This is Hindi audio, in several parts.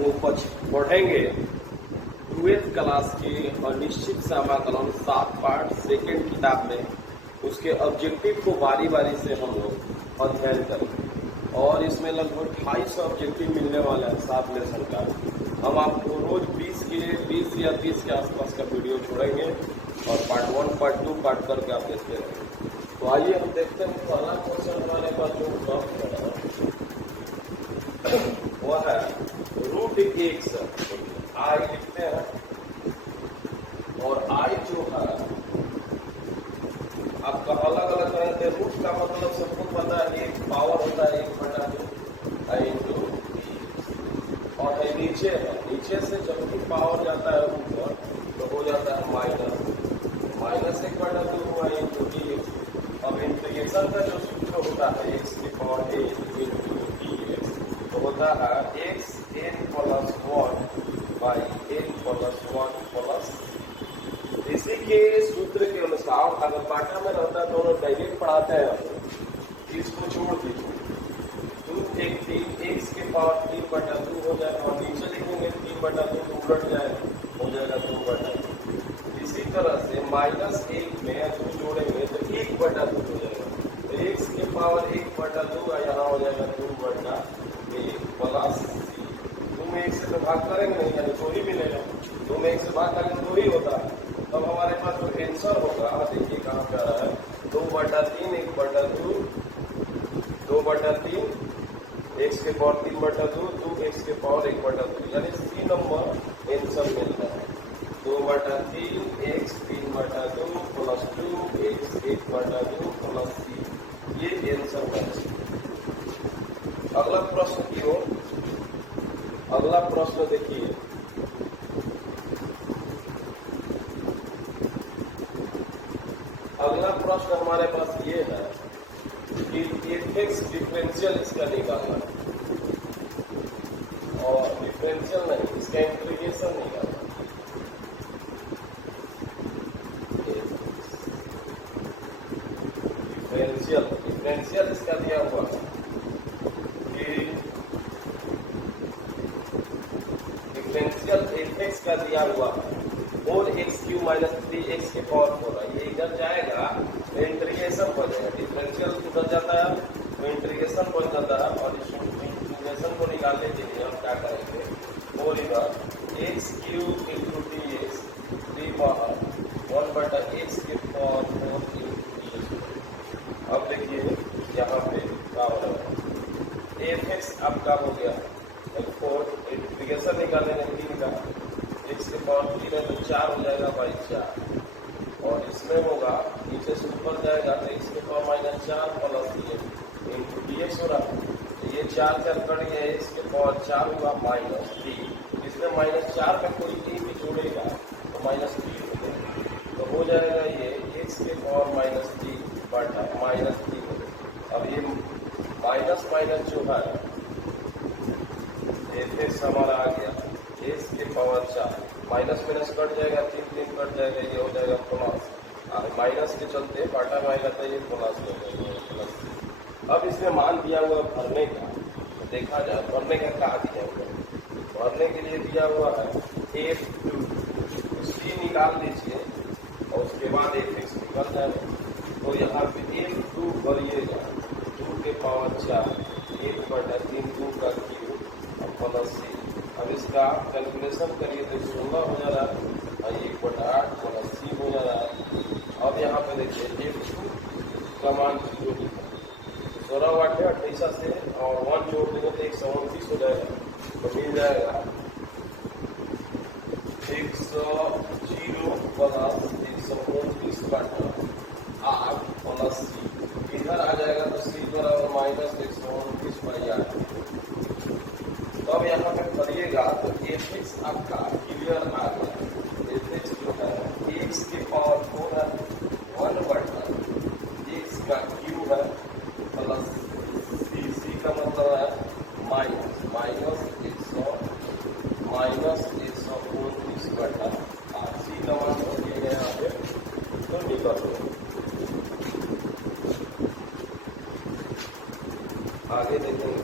वो पढ़ेंगे 12th क्लास के अनिश्चित समाकलन 7 पार्ट सेकेंड किताब में उसके ऑब्जेक्टिव को बारी बारी से हम लोग अध्ययन करेंगे और इसमें लगभग 250 ऑब्जेक्टिव मिलने वाला है 7 लेसन का। हम आपको रोज 20 या 30 के आसपास का वीडियो छोड़ेंगे और पार्ट 1 पार्ट 2 पार्ट करके आप देखते रहेंगे। तो आइए हम देखते हैं पहला क्वेश्चन हमारे पास जो सॉल्व है वह है √x। आई लिखते हैं और आई जो है आपका अलग अलग रहते हैं। रूट का मतलब सबको पता है, एक पावर होता है 1/2 इंटू और है नीचे से जब भी पावर जाता है ऊपर तो हो जाता है माइनस 1/2 हुआ इंटू dx। अब इंटीग्रेशन का जो सूत्र होता है x की पावर a इंटू dx तो होता है xn+1 बाई n+1 प्लस। इसी के सूत्र के अनुसार अगर पाठा में रहता है तो उन्होंने डायरेक्ट पढ़ाते हैं, इसको छोड़ दीजिए। 2 x के पावर 3/2 हो जाएगा और नीचे लिखेंगे 3/2 तो उलट जाएगा, हो जाएगा 2/2। इसी तरह से -1 में 2 जोड़ेंगे तो 1/2 हो जाएगा। तो x के पावर 1/2 यहाँ हो जाएगा 2/1 प्लस 2 में 1 से तो भाग करेंगे नहीं, यानी 2 ही मिलेगा। 2 में 1 से भाग करेंगे 2 ही होता है। तब हमारे पास जो आंसर होगा देखिए कहाँ पे आ रहा है 2/3 1/2 2/3 x के पावर 3/2 2x के पावर 1/2 यानी C नंबर आंसर मिल रहा है। 2/3 x 3/2 plus 2x 1/2 plus C, ये आंसर है। अगला प्रश्न की ओर, अगला प्रश्न देखिए। अगला प्रश्न हमारे पास ये है कि fx डिफरेंशियल इसका निकालना है और डिफरेंशियल नहीं, इसका इंटीग्रेशन निकालना है। डिफरेंशियल इसका दिया हुआ है कि डिफरेंशियल fx का दिया हुआ है 4x³ - 3x के पावर 4। ये इधर जाएगा तो इंटीग्रेशन बन जाएगा, डिफरेंशियल उधर जाता है तो इंटीग्रेशन बन जाता है। और इस इंटीग्रेशन को निकालने के लिए हम क्या करेंगे 4 इधर x³ इंटू dx 3 बाहर 1/x के पावर 4 इंटू dx। अब देखिए यहाँ पे क्या हो रहा है, fx आपका हो गया 4, इंटीग्रेशन निकालने में 3 का x के पावर 3 है तो 4 हो जाएगा बाई 4 और इसमें होगा नीचे से ऊपर जाएगा तो x के पावर -4 प्लस ये इंटू dx हो रहा है। तो ये 4 कट गया, x के पावर 4 हुआ -3। इसमें -4 में कोई 3 भी जोड़ेगा तो -3 हो जाएगा, तो हो जाएगा ये x के पावर -3 बटा -3 हो जाएगा। अब ये माइनस जो है fx हमारा आ गया x के पावर 4, माइनस कट जाएगा 3 कट जाएगा, ये हो जाएगा प्लस। माइनस के चलते बाटा में आएगा तो ये प्लस हो जाएगा प्लस। अब इसमें मान दिया हुआ भरने का, तो देखा जाए भरने का कहा दिया हुआ है। भरने के लिए दिया हुआ है f2, c निकाल दीजिए और उसके बाद fx निकल जाएगा। तो यहाँ पे f2 भरिएगा 2 के पावर 4 1/3 2 का क्यूब और प्लस c। अब इसका कैलकुलेशन करिए तो 16 हो जा रहा है, 1/8 प्लस c हो जा रहा है। अब यहाँ पे देखिए f2 का मान 0 लिखा, 16 वाट है 28 से और 1 जोड़ देंगे तो 129 हो जाएगा। तो मिल जाएगा 100 प्लस 129/8 प्लस c। इधर आ जाएगा तो c बराबर -129/8। अब यहाँ पे करिएगा तो fx आपका क्लियर आ गया। fx जो है x के पावर 4 है 1/x का क्यूब है प्लस c का मतलब है -129/8 c का मान हो गया यहाँ पे तो निकल गया। आगे देखेंगे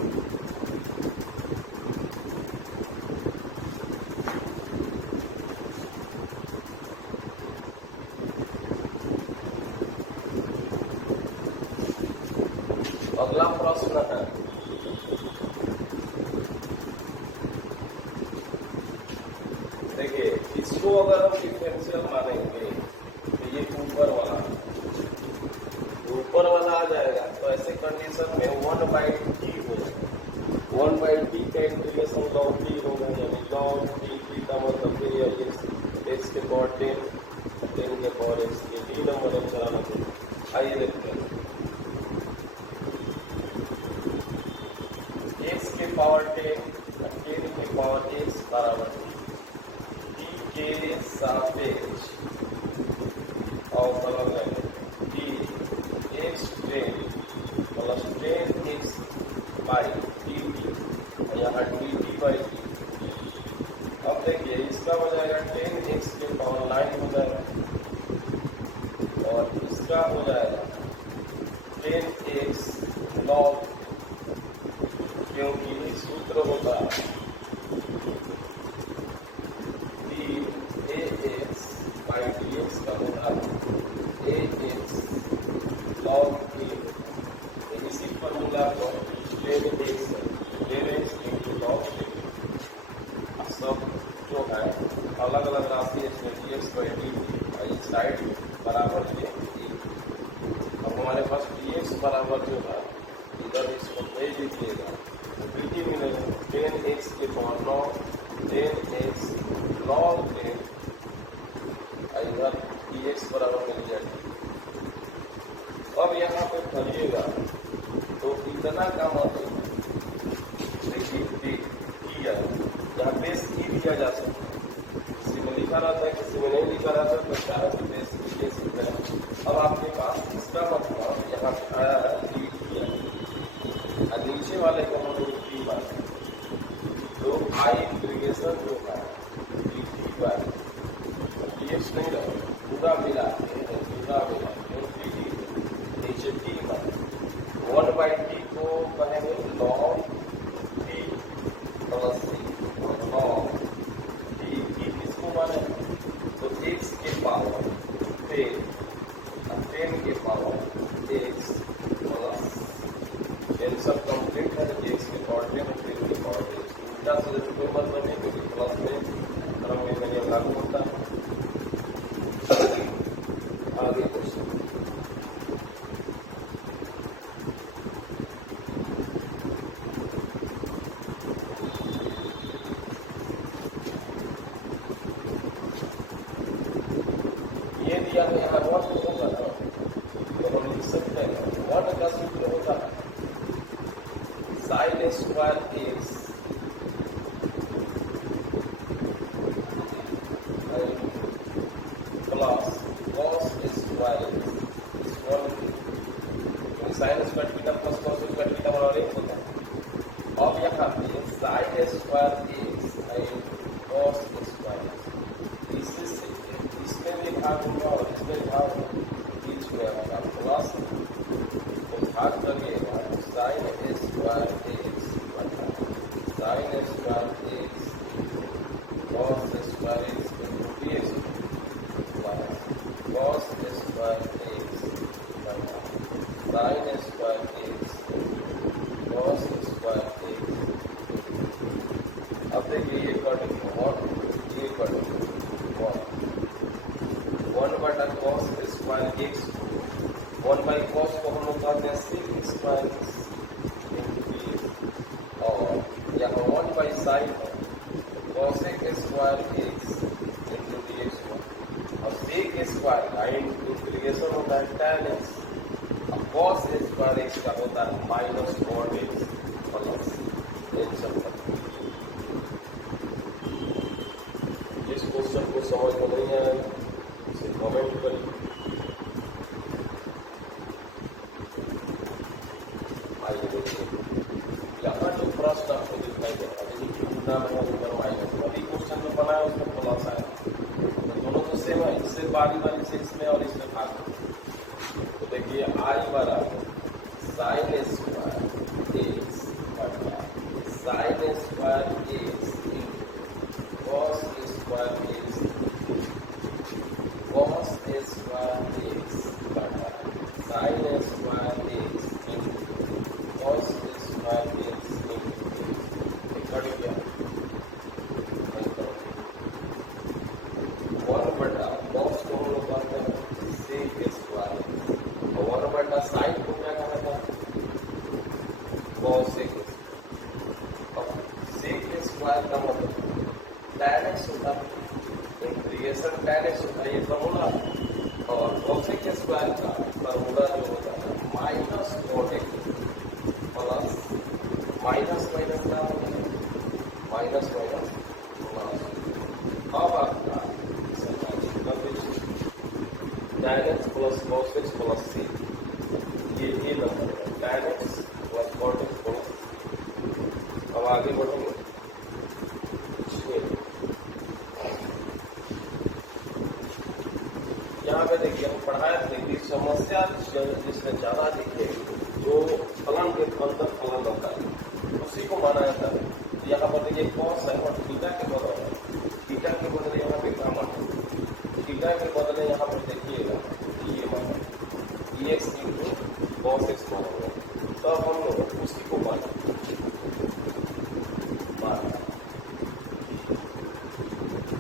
अगला प्रश्न है, देखिए इसको अगर हम डिफरेंशियल मानेंगे तो ये ऊपर वाला आ जाएगा। तो ऐसे कंडीशन में 1/t हो जाएगा। 1/t का इंटीग्रेशन log t होगा, यानी log t का मतलब फिर यह x के पावर 10 के पावर x के t नंबर हम चलाना चाहिए। आइए देखते हैं, x के पावर 10 के पावर x बराबर t के सापेक्ष अवकलन है dx10 plus 10x by dt, यहाँ dt बाई dt। अब देखिए इसका हो जाएगा 10x के पावर 9 हो जाएगा और इसका हो जाएगा 10x log, क्योंकि सूत्र होता है ax बाई dx का होता है ax log a। इसी फॉर्मूला को 10x into log a। सब जो है अलग अलग राशि इसमें dx बाई dt इस साइड बराबर ये। अब हमारे पास dx बराबर जो है इधर इसको भेज दीजिएगा तो dt मिलेगा 10x के पावर 9 10x log 10, इधर dx बराबर मिल जाएगा। अब यहाँ पे भरिएगा तो इतना का मतलब दिया यहाँ बेस ई दिया जा सकता है, किसी में लिखा रहता है किसी में नहीं लिखा रहता है, तो चाहे तो बेस ई के सकते हैं। अब आपके पास इसका मतलब यहाँ पे आया है डी दिया और नीचे वाले को हम लोग डी बात, तो आई इंटीग्रेशन जो है डी बाई dx नहीं रहे पूरा मिला नीचे t बाई 1/t को कहेंगे log t प्लस c और log t किसको माने तो x के पावर 10 के power x plus answer complete है। x के पावर 10 और 10 के पावर x उल्टा से कोई मतलब नहीं, क्योंकि प्लस में क्रम में नियम लागू होता है। आगे क्वेश्चन, ये दिया है यहाँ वन होगा ना, तो हम लिख सकते हैं वन का सूत्र होता है sine square x plus cos square sine square theta plus cos square theta बराबर एक होता है। अब यहाँ पे sine square x cos square इसमें भी भाग होगा और इसमें भाग बीच में होगा प्लस, तो भाग करिएगा sine square x sine square x cos square x cos square x sine square x cos square x. अब देखिए ये कट ये cut 1/cos square x 1/cos को हम लोग कहते हैं सिक स्क्वायर और यहाँ 1/sin है cosec square x into dx और sec स्क्वायर का इंटीग्रेशन होता है tan x और cos स्क्वायर एक्स का होता है minus cot x plus answer. जिस क्वेश्चन को समझ में नहीं आया उसे कमेंट करिए। आइए देखिए यहाँ जो प्रश्न आपको दिखाई दे रहा है कितना माइनस अभी क्वेश्चन जो बनाया उसमें प्लस आया, तो दोनों तो सेम है, इससे बारी से इसमें और इसमें भाग। तो देखिए आई बराबर sine square x sine square x cos square x cos square x sine square x cos x। अब sec स्क्वायर का मतलब tan x होता है, इंटीग्रेशन tan x होता है, ये फॉर्मूला। और cos x स्क्वायर का फॉर्मूला जो होता है minus cot x plus minus minus क्या होता है, माइनस माइनस प्लस। अब आपका tan x plus cos x plus c, ये नंबर है tan x plus cot x plus. अब आगे बढ़ेंगे, यहाँ पे देखिए हम पढ़ाए थे कि समस्या जिसमें ज्यादा दिखे जो फलन के अंदर फलन होता है उसी को माना जाता है। यहाँ पर देखिए cos है और थीटा के बदले है, थीटा के बदले यहाँ पे क्या माना, थीटा के बदले यहाँ पर देखिएगा ये माना dx इंटू cos x माना, तब हम लोग उसी को माना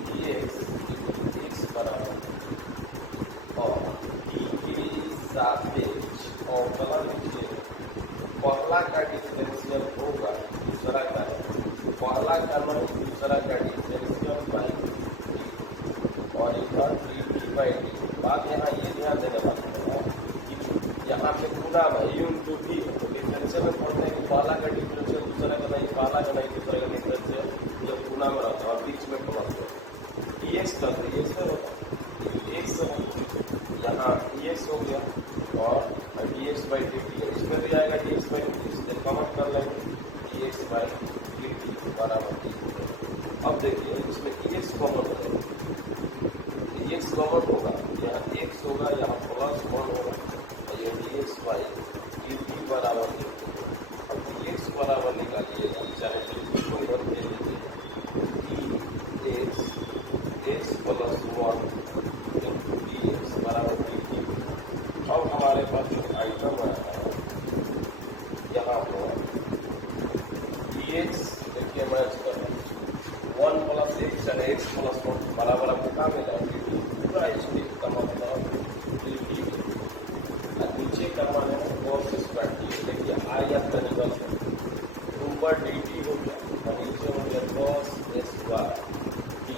dx बराबर और t के सापेक्ष अवकलन लिखिए। पहला का डिफरेंशियल होगा दूसरा का, पहला का नहीं दूसरा का डिफरेंशियल बाई और इधर dt बाई dt। बात यहाँ ये ध्यान देने वाला है कि यहाँ पे पूरा भाई इंटू भी तो डिफरेंशियल में पढ़ते हैं कि पहला का डिफरेंशियल दूसरा का नहीं, पहला का नहीं दूसरा का डिफरेंशियल जब पूरा में रहता है और बीच में प्लस हो dx का dx होता है x यहाँ dx हो गया और dx बाई dt है, इसमें भी आएगा dx बाई dt, इससे कॉमन कर लेंगे dx बाई dt बराबर dt। अब देखिए इसमें dx कॉमन होगा, dx कॉमन होगा, यहाँ x होगा, यहाँ प्लस 1 होगा और ये dx बाई dt बराबर dt। अब dx बराबर निकालिएगा, चाहे को इधर दे दीजिए dx प्लस 1 dx बराबर dt। अब हमारे पास जो आइटम आया है यहाँ पर dx देखिए मैच कर 1 प्लस x यानी x प्लस 1 बराबर आपको क्या मिला dt, पूरा स्टेप का मतलब dt। नीचे का मान है cos स्क्वायर t, देखिए आई आपका निकल ऊपर dt हो गया और नीचे हो गया cos square t,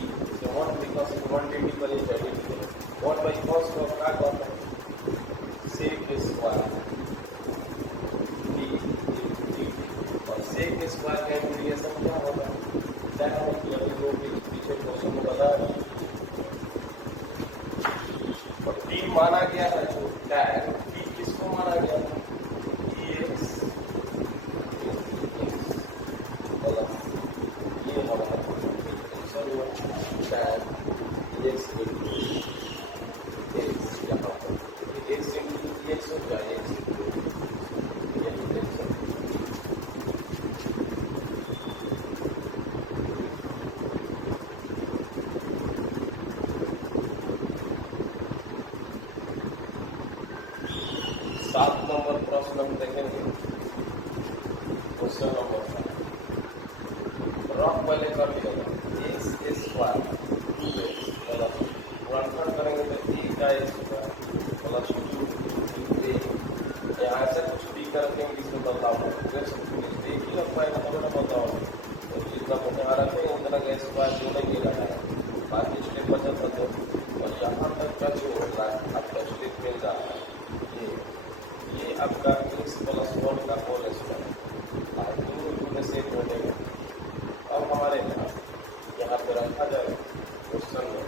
1 because 1 dt पर ही dt 1 बाई cos को क्या कहते हैं sec स्क्वायर t और sec स्क्वायर का इंटीग्रेशन क्या होगा tan x, जो पीछे क्वेश्चन में बता रहा है और t माना गया है जो tan t किसको माना गया है dx ये हमारा आंसर हुआ tan dx यहाँ पर x इंटू dx हो जाए x सात नंबर प्रश्न हम देखेंगे। क्वेश्चन नंबर 7 रफ पहले कर लिया एक्स स्क्वायर प्लस गुणनखंड करेंगे तो ए का स्क्वायर प्लस 2 यहाँ से कुछ भी करके इसमें बदलाव होगा, एक ही लगता है मतलब बदलाव तो जितना मुझे रखेंगे उतना का स्क्वायर जोड़ेंगे लगाया, बाकी स्टेप बचत होते और यहाँ तक का जो होता है आपका स्टेप मिल जाता है ये आपका x प्लस 1 का होल स्क्वायर दोनों से हो जाएगा। अब हमारे पास यहाँ पे रखा जाएगा क्वेश्चन में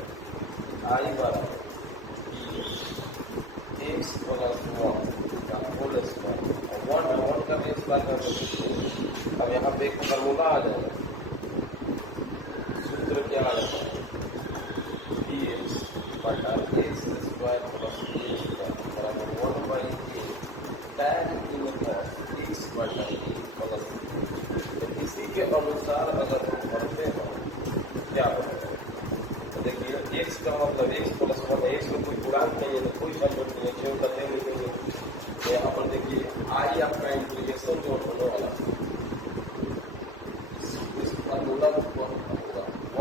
आई बराबर x प्लस 1 का होल स्क्वायर और 1 का भी स्क्वायर कर सकते। अब यहाँ पे एक फॉर्मूला आ जाएगा, सूत्र क्या आ जाता है dx बटा x square plus a square बराबर 1 बाई tan x बटा a प्लस। इसी के अनुसार अगर हम पढ़ते हैं क्या होगा तो देखिए x का मतलब x प्लस 1 है, x में कोई गुणांक नहीं है तो कोई संबंध नहीं है, क्यों कहते हैं लिखेंगे तो यहाँ पर देखिए आई आपका इंटीग्रेशन जो होने वाला इस फॉर्मूला होगा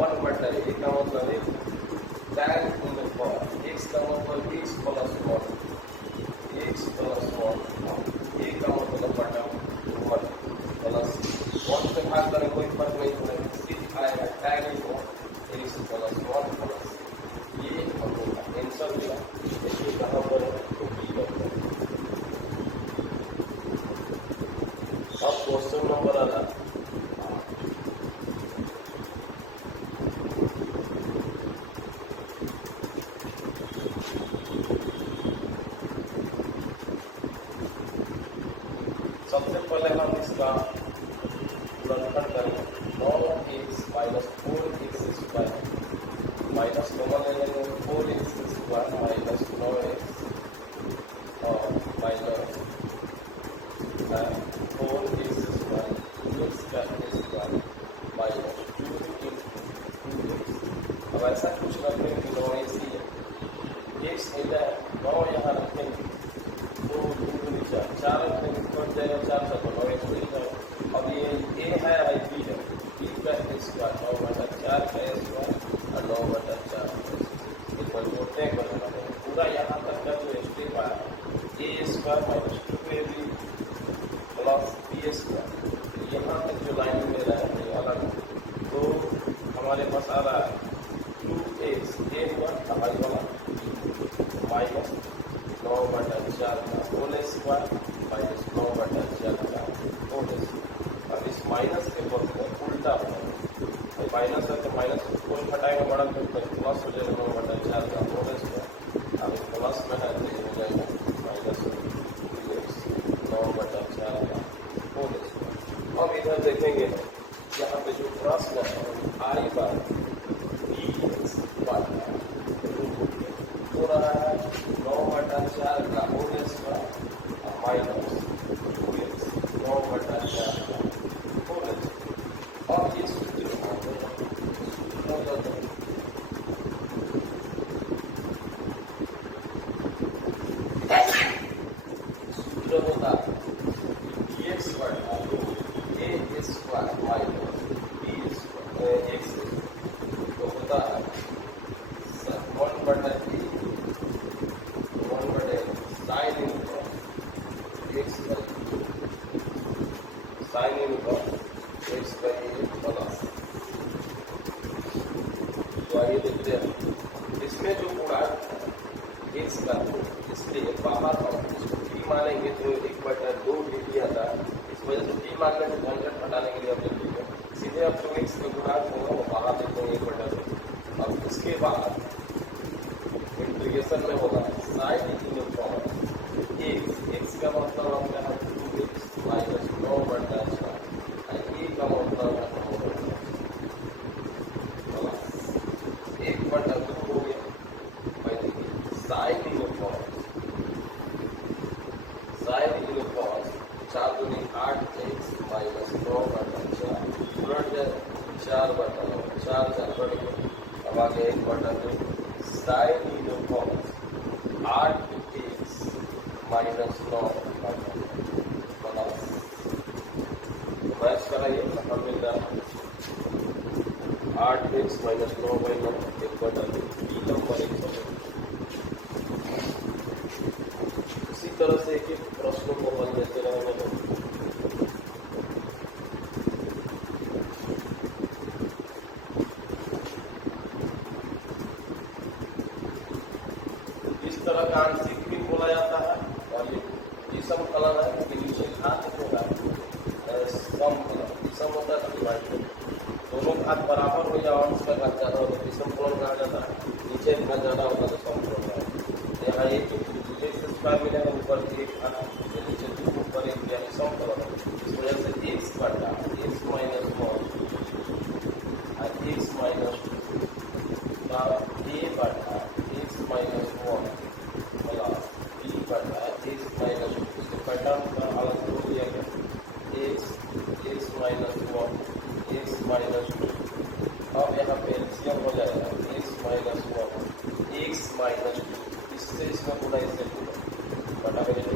1 बटा a का मतलब है tan x का मतलब x plus 1 x plus 1 a का मतलब बटा 1 अब क्वेश्चन नंबर आ रहा सबसे पहले हम इसका गुणनखंड करेंगे 9x minus 4x square minus common ले लेंगे 4x स्क्वायर माइनस 9x और माइनस 4x स्क्वायर 2x का स्क्वायर माइनस 2x। अब ऐसा कुछ रखेंगे कि 9x ही है, x मिल जाए 9 यहाँ रखेंगे 2 4 रखेंगे कट जाएगा 4 से तो 9x मिल जाएगा। अब ये a है और b है, b का स्क्वायर 9/4 का स्क्वायर और 9/4 एक बार जोड़ते हैं पूरा यहाँ तक का जो स्टेप आया a square minus 2ab plus b square, यहाँ तक जो लाइन में रहा है ये अलग, तो हमारे पास आ रहा है 2x a हुआ हमारी वाला माइनस 9/4 का होल स्क्वायर माइनस 9/4 का होल स्क्वायर। अब इस माइनस के बदले उल्टा होगा, माइनस है तो माइनस कोई हटाएगा बड़ा तो प्लस हो जाएगा 9/4 का होल स्क्वायर। अब इस प्लस में है तो ये हो जाएगा माइनस 9/4 का होल स्क्वायर। अब इधर देखेंगे यहाँ पे जो प्रश्न है आई बार dx हो रहा है 9/4 का होल स्क्वायर माइनस 2x 9/4 का होल स्क्वायर। अब ये सूत्र होता है dx बटा a square minus b square x तो होता है 1/3 sin inverse x by a plus. तो आइए देखते हैं इसमें जो गुणांक x का इसलिए बाहर हम इसको t मानेंगे तो 1/2 dt आता है, इस वजह से t मानने से झंझट हटाने के लिए हम लिखेंगे सीधे। अब जो x का गुणांक होगा वो बाहर लिखेंगे 1/2। अब इसके बाद इंटीग्रेशन में होगा sin इनवर्स x का मतलब आपका है 2x माइनस 9/4 a का मतलब है 1/2 हो गया। साइन इनवर्स 4 दूनी 8x माइनस 9/4 उलट जाए 4/9 4 बढ़ गया। अब आगे 1/2 sine inverse 8x minus 9/4 plus match कराइए हम मिल रहा है 8x माइनस 9/9 1/2 b नंबर 1। इसी तरह से एक एक प्रश्नों को हल देते रहेंगे। इस तरह का आंशिक भी बोला जाता है और ये विषम फलन है कि नीचे घात होगा सम फलन, विषम होता है डिवाइड, दोनों घात बराबर हो जाए अंश का घात ज्यादा होता है विषम फलन कहा जाता है, नीचे घात ज्यादा होता है तो सम फलन है। यहाँ एक स्क्वायर मिलेगा ऊपर एक घात नीचे 2 ऊपर 1 यानी सम फलन है। इस वजह से x बटा x माइनस 1 और x माइनस 2 का a बटा x माइनस 1 प्लस b बटा x माइनस 2 इसको पैटर्न का अलग हो दिया गया x माइनस 1 x माइनस 2। अब यहाँ पे एलसीएम हो जाएगा x माइनस 1 x माइनस 2 इससे इसका गुणा इससे गुणा बटा कर ये हो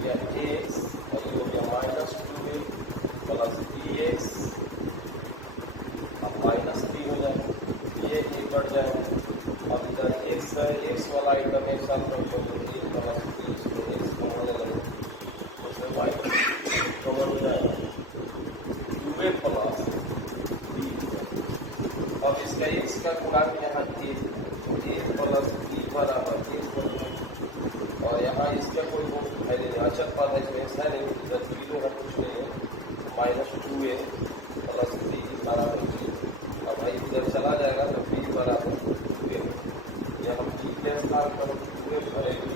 गया x और ये हो गया माइनस 2a प्लस bx अब माइनस b हो जाएगा ये बढ़ जाएगा। अब इधर x है x वाला आइटम एक साथ रखो तो a प्लस b इसको x कॉमन ले लेंगे उसमें y कॉमन हो जाएगा 2a प्लस b। अब इसका x का गुणांक यहाँ a प्लस b बराबर a और यहाँ इसका कोई वो है नहीं अचल पद है इसमें है नहीं, इधर जीरो है कुछ नहीं है -2a प्लस b बराबर 0। अब भाई इधर चला जाएगा तो b बराबर 2a, या हम b के स्थान पर 2a भरेंगे,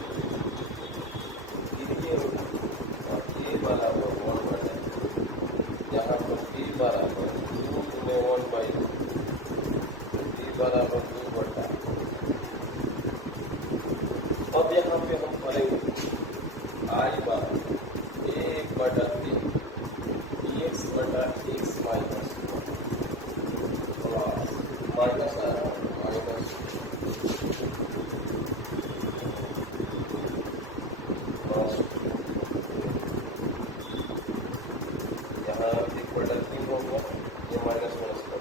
और a बराबर 1 बने, यहाँ पर b बराबर 2 गुने 1/2, b बराबर 2 बटा। अब यहाँ पे हम भरेंगे i बराबर 1 बटा 3 dx बटा x माइनस 1 प्लस माइनस आ रहा है माइनस यहाँ 1 बटा 3 होगा, ये माइनस माइनस कर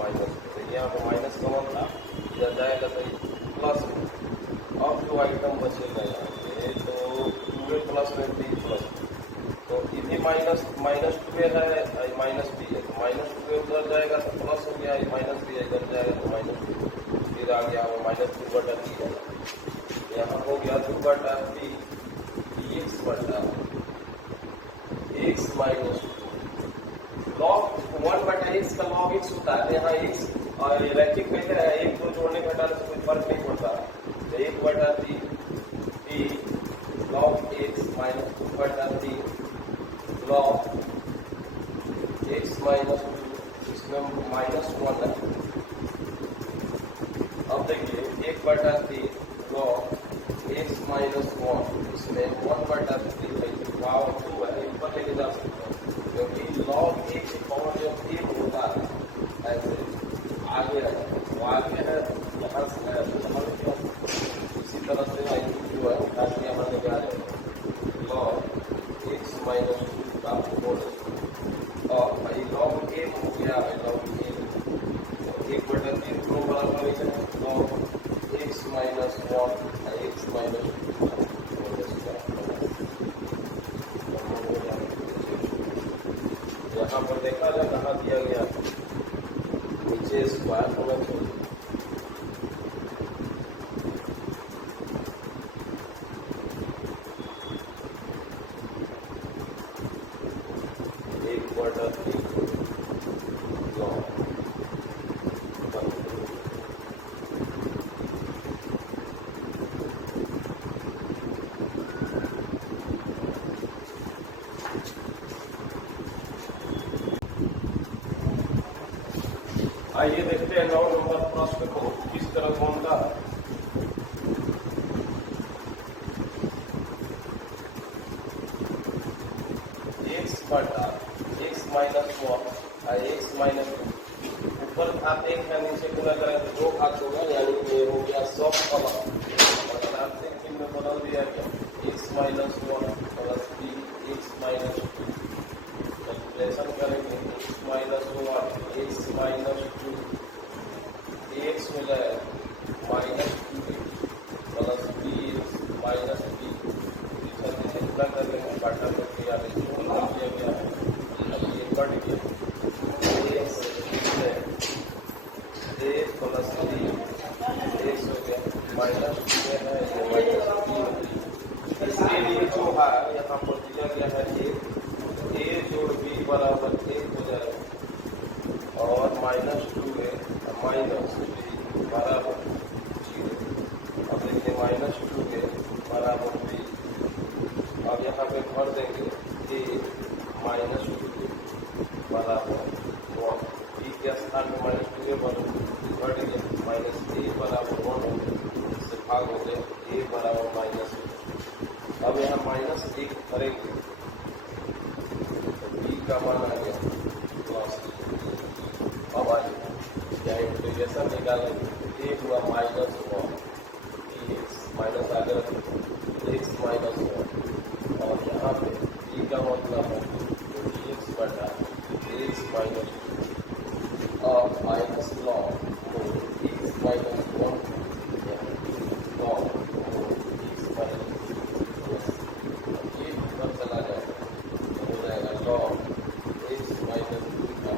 माइनस, यहाँ पे माइनस कॉमन था, इधर जाएगा तो प्लस में। अब जो आइटम बचेगा यहाँ पे तो 2a प्लस में 3 प्लस, तो इधर माइनस -2a है, माइनस b है, तो -2a उधर जाएगा तो प्लस हो गया, माइनस b इधर जाएगा तो -2, फिर आ गया -2 बटा 3, यहाँ हो गया 2 बटा 3 dx बटा x माइनस 2। लॉग 1 बटा x का लॉग x होता है, यहाँ x और रैखिक में है, एक को जोड़ने घटाने से कोई फर्क नहीं पड़ता, तो 1 बटा 3 b लॉग x माइनस 2 बटा 3 लॉग x माइनस 2, इसमें -1 है। अब देखिए 1 बटा 3 लॉग x माइनस 1, इसमें 1 बटा 3 पावर 2 है, ऊपर लेके जा सकते हैं, क्योंकि लॉग एक पावर जब 1 होता है ऐसे आगे है, वो आगे है यहाँ से है, इसी तरह से जो है ताकि हमारे क्या जाएगा लॉग x माइनस 2 का होल, और भाई लॉग a हो गया है, लॉग a 1 बटा 3 दोनों बराबर लिखे हैं, log x minus 1 x minus 2 यहाँ पर देखा जाए कहाँ दिया गया, नीचे स्क्वायर होना चाहिए, एक बटा 3 आइए देखते हैं 9 नंबर प्रश्न को किस तरह बनता है। x बटा x माइनस 1 x माइनस 2, ऊपर घात 1 है, नीचे गुना करें तो 2 घात होगा, यानी ये हो गया 100 और घात 3 में बदल दिया गया x minus 1 plus b x minus 2, calculation करेंगे x minus 1 x minus 2 x हो जाए minus 2 plus b minus b, गुना कर लेंगे, काटा प्रक्रिया में दिया गया है, अब ये कट गया x a plus b x हो गया माइनस 2 है, ये माइनस b, इसके लिए जो है यहाँ पर दिया गया है a जोड़ b बराबर 1 हो जाएगा, और -2a माइनस b बराबर 0। अब देखिए -2a बराबर b, अब यहाँ पे भर देंगे a -2a बराबर 1, b के स्थान में -2a बढ़ गया, -a बराबर 1 हो गया, इससे भाग हो गया a बराबर -1। अब यहाँ -1 भरेंगे तो b का मान आ गया प्लस। अब आइए क्या इंटीग्रेशन निकालेंगे, a हुआ -1 dx माइनस आगे रखेंगे x माइनस 1, और यहाँ पे b का मतलब है dx बटा x माइनस 2 और minus log x minus 1 log x minus 2, ये ऊपर चला जाएगा तो हो जाएगा लॉग x माइनस 2 का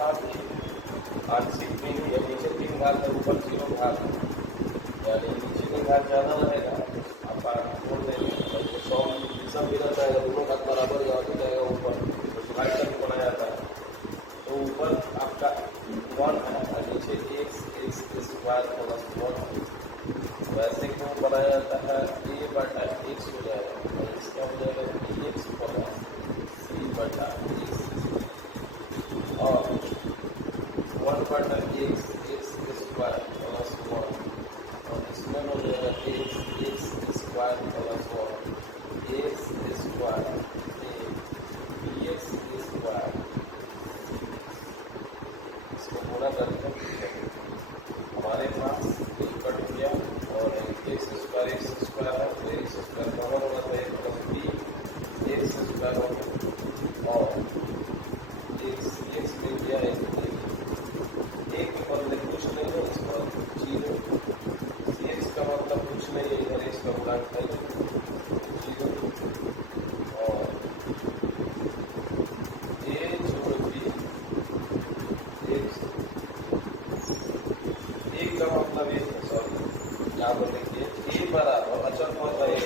यहाँ भी आंशिक मीन है, नीचे 3 घात है, ऊपर 0 घात है, यानी नीचे 3 घात ज्यादा रहेगा आप छोड़ देंगे, सब मिला जाएगा, दोनों घात बराबर हो जाएगा ऊपर, तो डिवाइड करके बनाया जाता है। तो ऊपर आपका 1 है और नीचे x स्क्वायर प्लस 1 है। वैसे क्यों बनाया जाता है, a बटा x हो जाएगा और इसका हो जाएगा dx प्लस c बटा x और 1 बटा x स्क्वायर प्लस 1 और इसमें हो जाएगा x square plus 1 x square dx square, इसको पूरा करके हमारे पास एक कट गया और x स्क्वायर है, तो x स्क्वायर कवर होगा तो एक प्लस b x स्क्वायर होगा और x मिल गया, एक के बदले कुछ नहीं है, इस पर 0, x का मतलब कुछ नहीं है, इधर x का गुणांक है 0 और a जोड़ b x, एक का मतलब एक है, सॉरी यहाँ पर देखिए a बराबर अचल होता है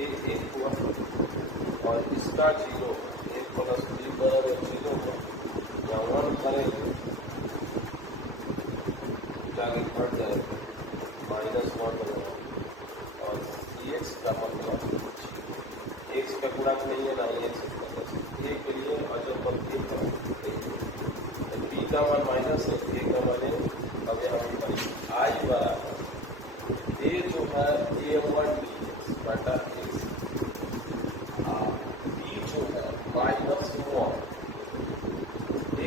एक हुआ और इसका 0 1 प्लस b बराबर 0 हुआ, या 1 करेंगे जाके घट जाएगा -1 बनेगा और x का मतलब x का गुणांक नहीं है ना, x a के लिए अचल पद b का मान माइनस है, a का मान है। अब यहाँ I बराबर a जो है a1 dx बटा x, b जो है -1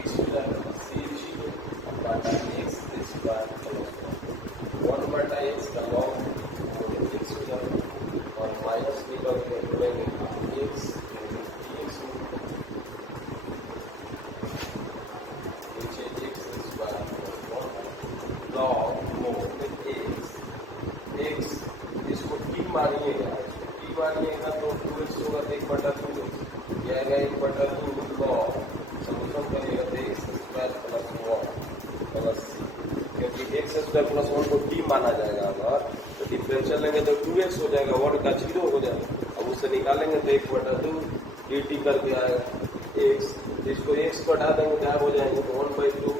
x हो जाएगा c0 बटा x स्क्वायर प्लस 1 बटा x का लॉग x हो जाएगा और माइनस निकल के जुड़ेंगे x dx नीचे x square plus 1 log x, इसको t मानिएगा, तो 2x होगा 1/2 आएगा 1/2 लॉग, सॉल्यूशन करिएगा तो x square plus 1 plus c, क्योंकि x स्क्वायर प्लस 1 को t माना जाएगा, अगर तो डिफरेंशियल लेंगे तो 2x हो जाएगा, 1 का 0 हो जाएगा, अब उससे निकालेंगे तो 1/2 dt करके आएगा x, इसको x बढ़ा देंगे गायब हो जाएंगे तो 1/2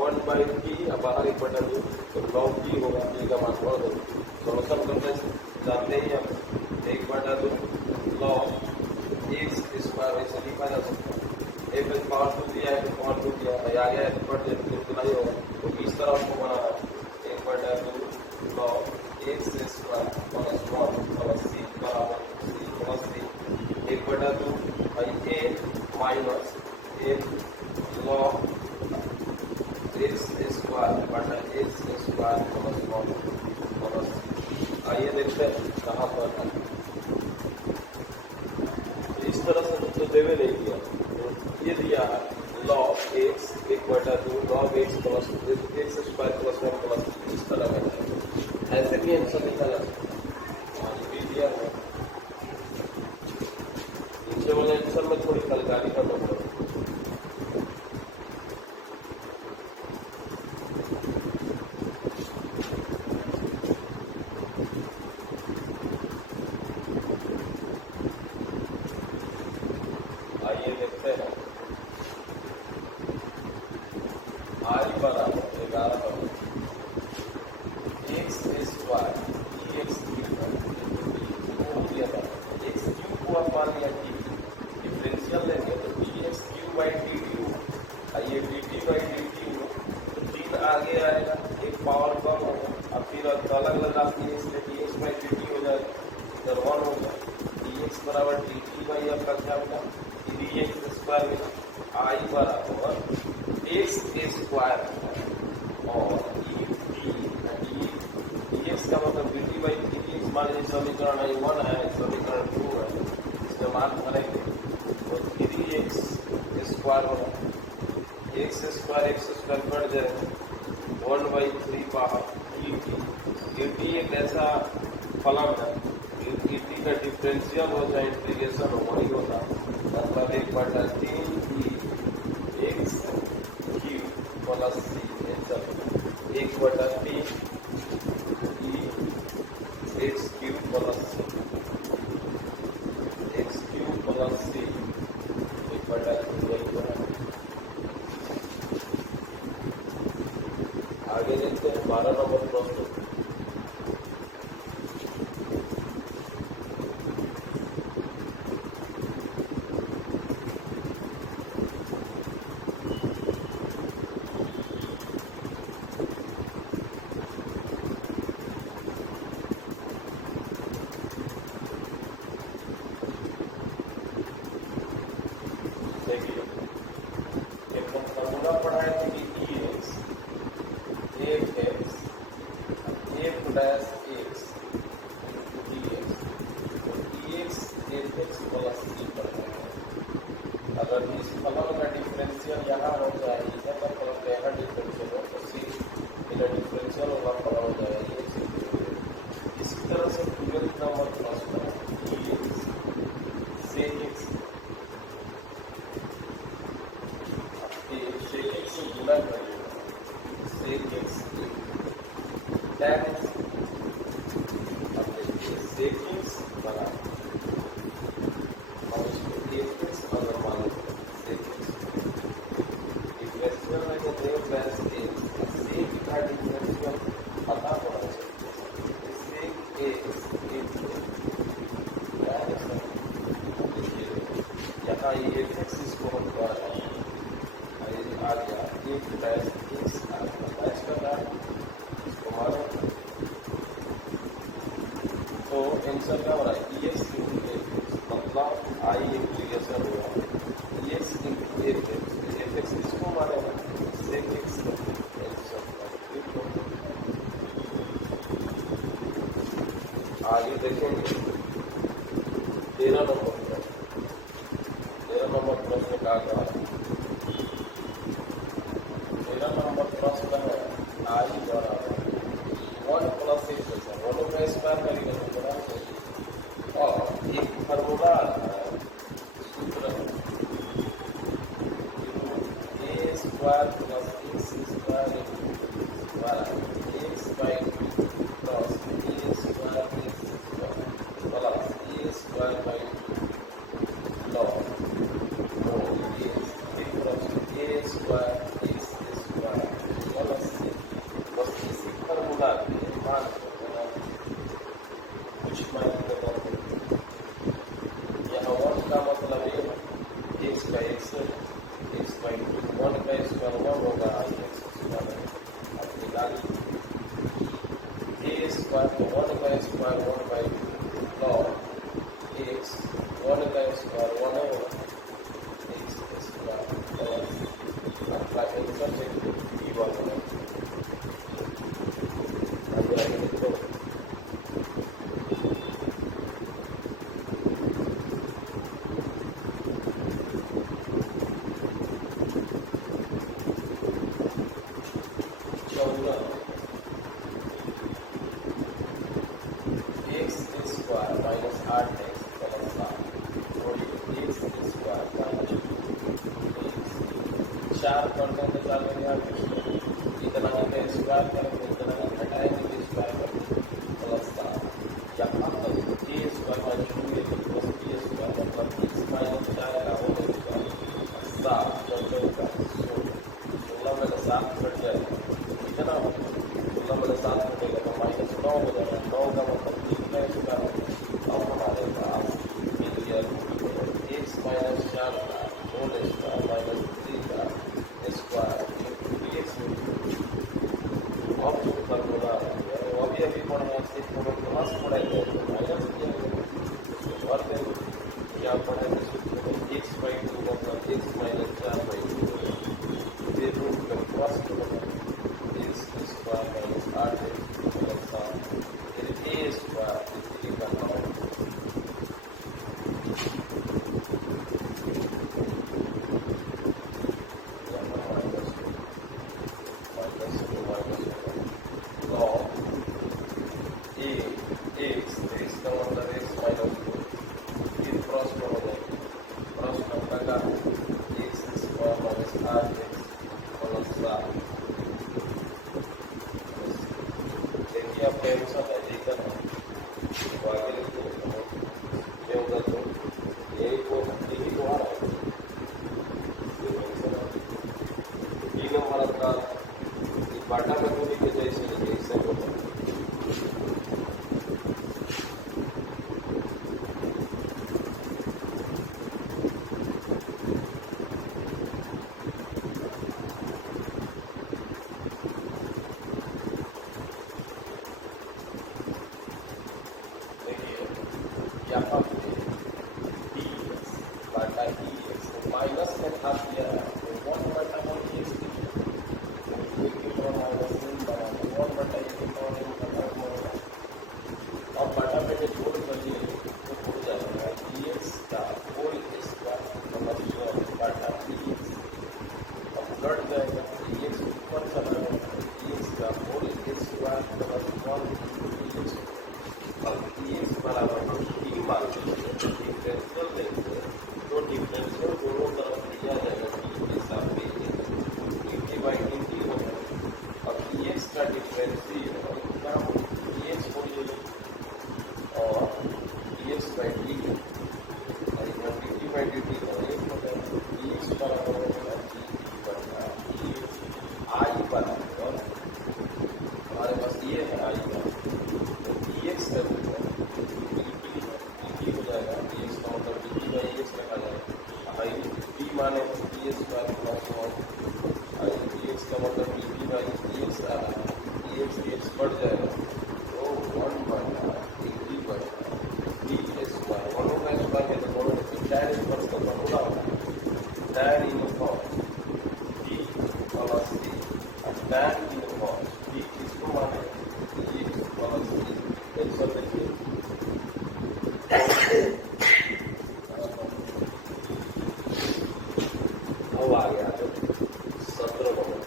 1/t अब बाहर 1/2 तो लॉग t होगा, t का मान बढ़ देंगे, सॉल्यूशन करते जानते ही हम 1/2 लॉग x स्क्वायर ऐसे लिखा जा सकता है, एक पावर 2 दिया है तो पावर 2 दिया है, आ गया है बढ़ जाए तो नहीं होगा, तो इस तरह को बनाना 1/2 log x square plus 1 plus c बराबर c plus c 1/2 a minus 1 log x square बटा x स्क्वायर प्लस 1 प्लस, आइए देखते हैं कहाँ पर है, इस तरह से तो देवे नहीं दिया, तो ये दिया है log x 1/2 log x plus x square plus 1 plus, इस तरह का ऐसे भी आंसर लिखा जा सकता है, ये दिया है नीचे वाले आंसर में थोड़ी खलगारी का मतलब आगे आएगा, एक पावर कम होगा, अब फिर अलग अलग आती है इसलिए dx बाई dt हो जाएगा, इधर 1 हो जाए, dx बराबर dt बाई आपका क्या होगा dx स्क्वायर में I बराबर x स्क्वायर और dx का मतलब dt बाई dt, मान लीजिए समीकरण 1 है, समीकरण 2 है, इसमें मान भरेंगे तो 3x स्क्वायर होगा, x स्क्वायर कट जाएगा 1/3 पावर dt एक ऐसा फलन है, dt का डिफरेंशियल हो जाए इंटीग्रेशन वही होता, मतलब 1/3 x X cube plus C, एक बटा three X cube plus C, X cube plus C, एक बटा आगे देखते हैं 12 नंबर प्रश्न। देखिए एक फॉर्मूला पढ़ाए थे कि ई एक्स एक एक्स एक डैश एक्स डी एक्स, तो डी एक्स एक एक्स प्लस सी पर है। अगर इस फलन का डिफरेंशियल यहाँ हो जाए, इधर का फलन का यहाँ डिफरेंशियल हो तो सी इधर डिफरेंशियल होगा, फलन हो जाएगा इसी तरह से 12 नंबर प्रश्न है डी एक्स से एक्स से गुणा करेगा, सेक एक्स tan x, अब देखिए सेक एक्स बना और इसको एक एक्स अगर मान लो सेक एक्स डिफरेंशियल में जो देव प्लस सेक का डिफरेंशियल पता होना चाहिए, सेक एक्स देखिए यहाँ ये एक्स इसको हम कर रहे हैं आ गया एक डैश एक्स डैश कर रहा है इसको मारो, तो आंसर क्या हो रहा है ई एक्स इंटू एक्स, मतलब आई इंटीग्रेशन हुआ ई एक्स इंटू एफ एक्स इसको मारेगा सेक एक्स आगे देखेंगे 13 नंबर प्रश्न का कहा 13 नंबर प्रश्न है आई बराबर 1 प्लस एक्स, दोनों का स्क्वायर करेंगे तो बराबर, और एक फॉर्मूला सूत्र a square plus x square x by plus a square x plus a square by log a square कुछ यहाँ वन का मतलब ये है एक्स का एक्स बाई टू, वन का स्क्वायर वन होगा आई एक्स स्क्वायर, अब निकालिए ए स्क्वायर तो वन का square one by two log x, one का स्क्वायर वन होगा एक्स स्क्वायर आपका आंसर देखिए बी वाला x square minus 8x plus 7 और एक्स स्क्वायर माइनस 4 करते हैं तो 4 में यहाँ इतना का स्क्वायर करेंगे, इतना का घटाएंगे स्क्वायर करेंगे प्लस 7, यहाँ पर a square minus 2 plus b square मतलब एक्स माइनस 4 का होल स्क्वायर 7 का 16 में 7 कट जाएगा, इतना 16 में 7 कटेगा तो माइनस 9 हो जाएगा, 9 का मतलब अब हमारे पास मिल गया एक्स माइनस 4 का होल स्क्वायर माइनस 3 का स्क्वायर इंटू एक्स, अब जो फॉर्मूला है वो अभी पढ़ना है, थोड़ा क्लास पढ़ाएंगे तो माइनस किया और फिर क्या पढ़ेंगे एक्स बाई टू मतलब एक्स माइनस 4 बाई टू, ये रूट का cross x square minus 8x plus 7 फिर ए स्क्वायर एक्स स्क्वायर घात दिया है तो 1/(x) एक की पावर माइनस n बना 1/(a) की पावर n बना होगा। अब बटा में जो जोड़ करिए तो हो जाएगा dx का होल स्क्वायर प्लस 1 बटा dx। अब कट जाएगा dx ऊपर चला जाएगा dx का होल स्क्वायर प्लस 1 dx। अब dx बराबर हम d मान लेंगे डिफरेंशियल लेंगे तो डिफरेंशियल दोनों तरफ लिया जाएगा d के सापेक्ष dt बाई dt हो जाएगा। अब dx का डिफरेंशियल क्या हो dx हो जाएगा और dx बाई dt और यहाँ dt बाई dt का एक हो जाएगा dx बराबर होगा d बटा dx। I बराबर हमारे पास ये है I का तो dx का dt हो जाएगा dx का मतलब dt बाई dx लिखा जाएगा। I d माने dx square plus 1 I dx का मतलब dt बाई dx आ रहा है dx dx बढ़ जाएगा तो 1 बटा dt बटा d स्क्वायर 1 का स्क्वायर है तो दोनों में tan इनवर्स का फॉर्मूला होता है tan inverse d plus d और tan इनवर्स d किसको माने dx प्लस d आंसर देखिए अब आ गया तो 17 नंबर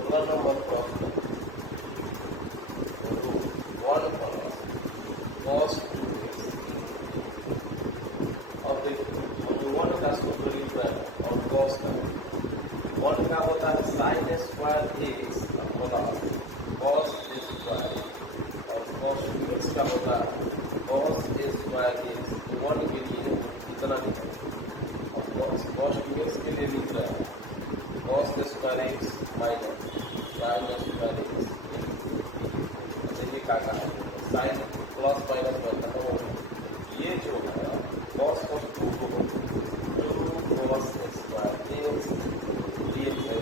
16 नंबर प्रश्न 1 प्लस cos 2x। अब देखिए हम 1 का सूत्र लिख रहे हैं और cos का 1 का होता है sin square x plus cos square और cos 2x का होता है cos स्क्वायर x। 1 के लिए कितना लिखें और cos 2x के लिए लिख रहे हैं cos square x minus sin square x। अच्छा ये क्या है sin प्लस माइनस बनता है ये जो है cos 2 cos square x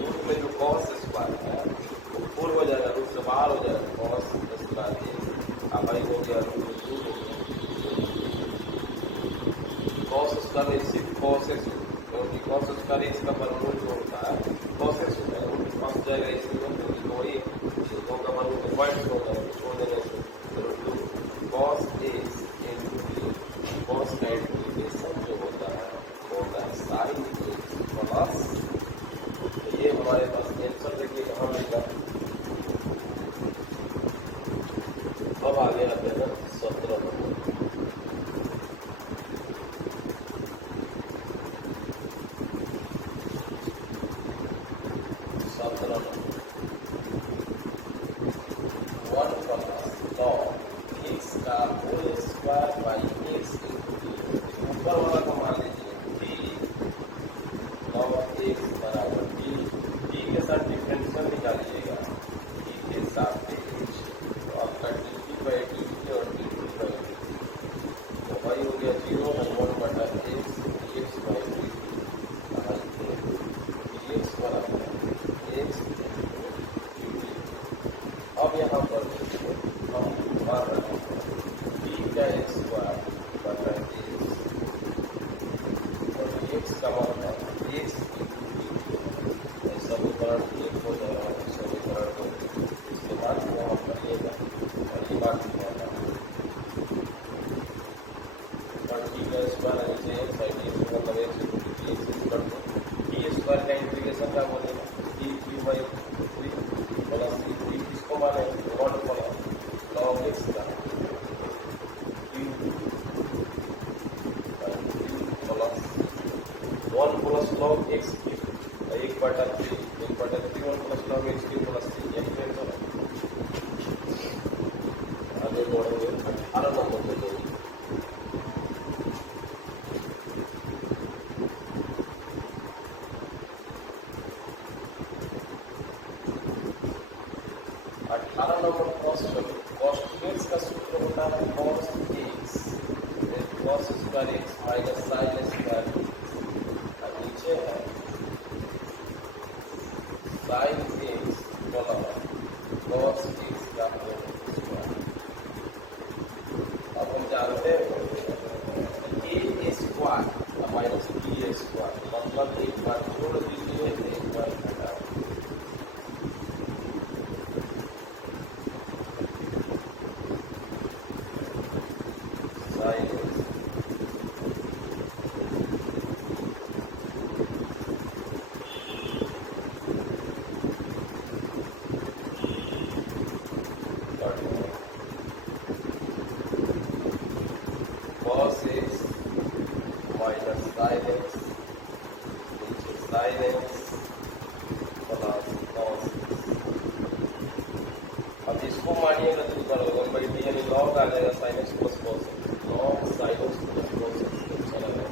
root में जो cos स्क्वायर है वो 4 हो जाएगा रूट से बाहर हो जाएगा cos स्क्वायर अब भाई हो गया रूट 2 हो गया cos स्क्वायर x सिर्फ cos x क्योंकि cos स्क्वायर x का वर्गमूल जो होता है cos x होता है रूट फंस जाएगा इसलिए क्योंकि वही 2 का वर्गमूल तो पॉइंट होगा छोड़ देने से root 2 cos x into cos का इंटीग्रेशन जो होता है sin x प्लस ये हमारे पास आंसर देखिए कहाँ मिलेगा। अब आगे आते हैं 17 नंबर 1 प्लस log x का होल स्क्वायर बाई x ऊपर वाला को मान लीजिए d log x बराबर d के साथ डिफरेंशियल निकालिएगा d के साथ तो आपका dt बाई dt और dt बाई dt तो भाई हो गया 0 है 1 बटा x dx by dt dx बराबर x dt। अब यहाँ पर हम मान रहे हैं d का स्क्वायर बटा x का मतलब x समीकरण 1 हो जाएगा समीकरण 2 इसके बाद वहाँ करिएगा और ये बात और d का स्क्वायर नीचे एक साइड x मतलब x कर दो d स्क्वायर का इंटीग्रेशन क्या बोलेगा d Q by 3 plus d किसको माने 1 प्लस log x का q plus 1 plus log x 1 बटा 3 1 बटा 3 1 प्लस log x प्लस 3 यही आंसर है। आगे बढ़ेंगे 18 नंबर पे देखिए 18 नंबर cos 2x का सूत्र होता है cos x cos square x minus sin square और नीचे है sin x plus cos x का अब हम जानते हैं ए स्क्वायर माइनस बी स्क्वायर मतलब एक बार जोड़ दीजिए एक बार घटा cos x minus sin x into sin x plus cos x। अब इसको मानिएगा तो क्या होगा बड़ी यानी log आ जाएगा sin x plus cos x log sin x plus cos x अच्छा लगा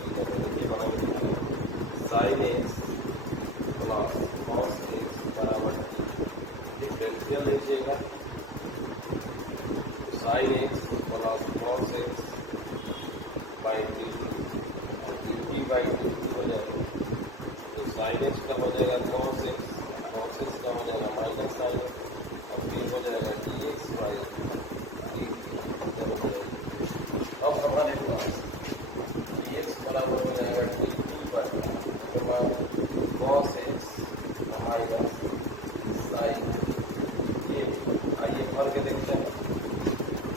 ठीक है देखिए बनाओ sin x plus cos x बराबर डिफरेंशियल लीजिएगा sin x plus cos x by D D by D हो जाएगा तो साइन एक्स का हो जाएगा cos x का हो जाएगा माइनस साइन एक्स और फिर हो जाएगा डी एक्स बाई डी हो जाएगी। अब हमारे पास डी एक्स बराबर हो जाएगा डी डी बाई उसके बाद cos x माइनस साइन ये आइए भर के देखते हैं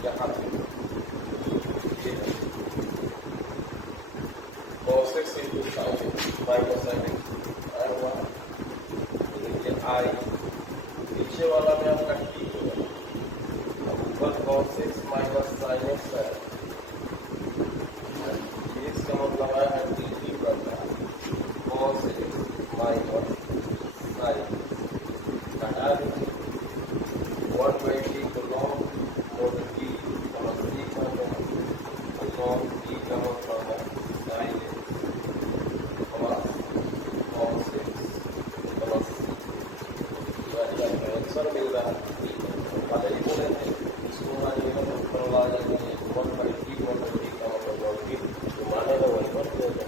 यहाँ पे cos x into sin x minus sin x आया हुआ देखिए आई पीछे वाला में आपका टी होगा अब ऊपर cos x minus sin x है x का मतलब है टी टी करना cos x minus sin घटा दीजिए 1/t को log mod t plus t का log t का मतलब है sin x आंसर मिल रहा है पहले ही बोले थे इसको मानिएगा तो ऊपर आ जाएंगे 1/t का मतलब log t तो मानेगा वही पर देगा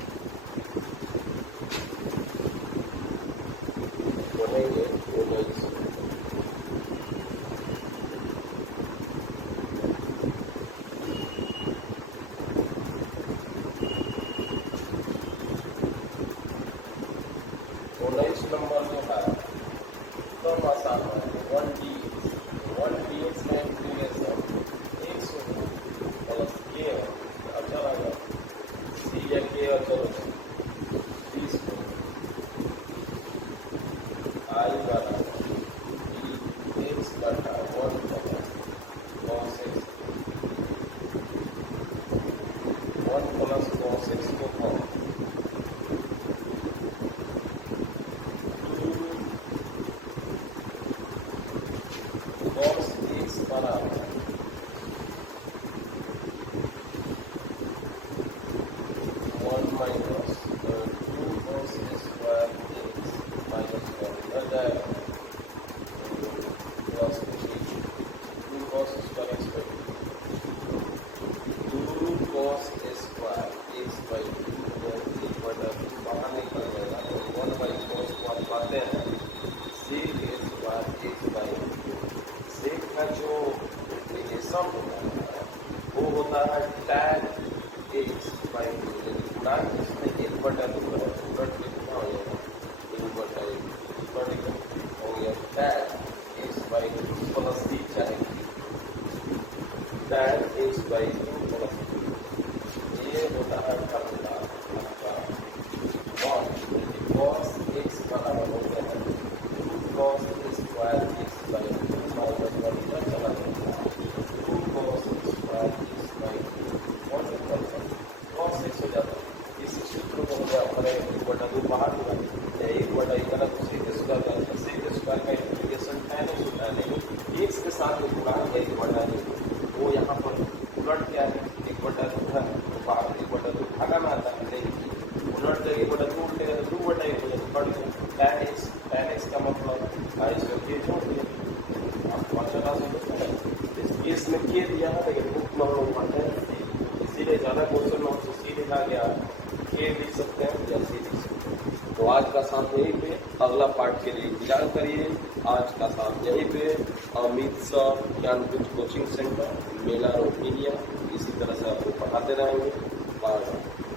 बोलेंगे उन्नीस नंबर जो है तो आसान है 1d x का इंटीग्रेशन x प्लस k अच्छा लगा c या k और चलो 20 को i बराबर dx बटा 1 plus cos x 1 plus cos x को कॉल cos x बराबर 1 minus 2 cos square x minus 1 इधर जाएगा plus 2 cos square x by 2 cos square x by 2 बाहर निकल जाएगा तो 1 बाई cos को आप पाते हैं sec square x by sec का जो इंटीग्रेशन होता है वो होता है tan x बाई 2 लेकिन गुणांक इसमें 1/2 है उलट लिखना हो जाएगा 1/1 ऊपर हो गया tan x by 2 plus c चाहेंगे tan x बाई 2 प्लस ये होता है फॉर्मूला आपका 1 cos x बराबर हो गया है 2 cos square x by 2 minus 1 इधर चला जाएगा 2 cos square x by 1 cos x हो जाता है इस सूत्र को हो गया हमारे 1/2 बाहर होगा या 1/1 का sec स्क्वायर का sec स्क्वायर का इंटीग्रेशन tan x होता है लेकिन x के साथ में गुणांक है 1/2 वो यहाँ पर उलट क्या है 1/2 है तो बाहर 1/2 भागा में आता है लेकिन उलट जगह 1/2 उल्टेगा तो 2/1 हो जाएगा बढ़ गया tan x का मतलब ऐसे के जोड़ दिया आप चला सकते हैं इस केस में के दिया है लेकिन बुक में हम लोग पढ़ते हैं इसीलिए ज़्यादा क्वेश्चन में हमसे सी लिखा गया के लिख सकते हैं या सी लिख सकते हैं तो आज का साथ यहीं पे, अगला पार्ट के लिए इंतजार करिए। आज का साथ यहीं पे। Amit sir Gyanpeeth coaching centre, Mela road India, इसी तरह से आपको पढ़ाते रहेंगे। Bye bye.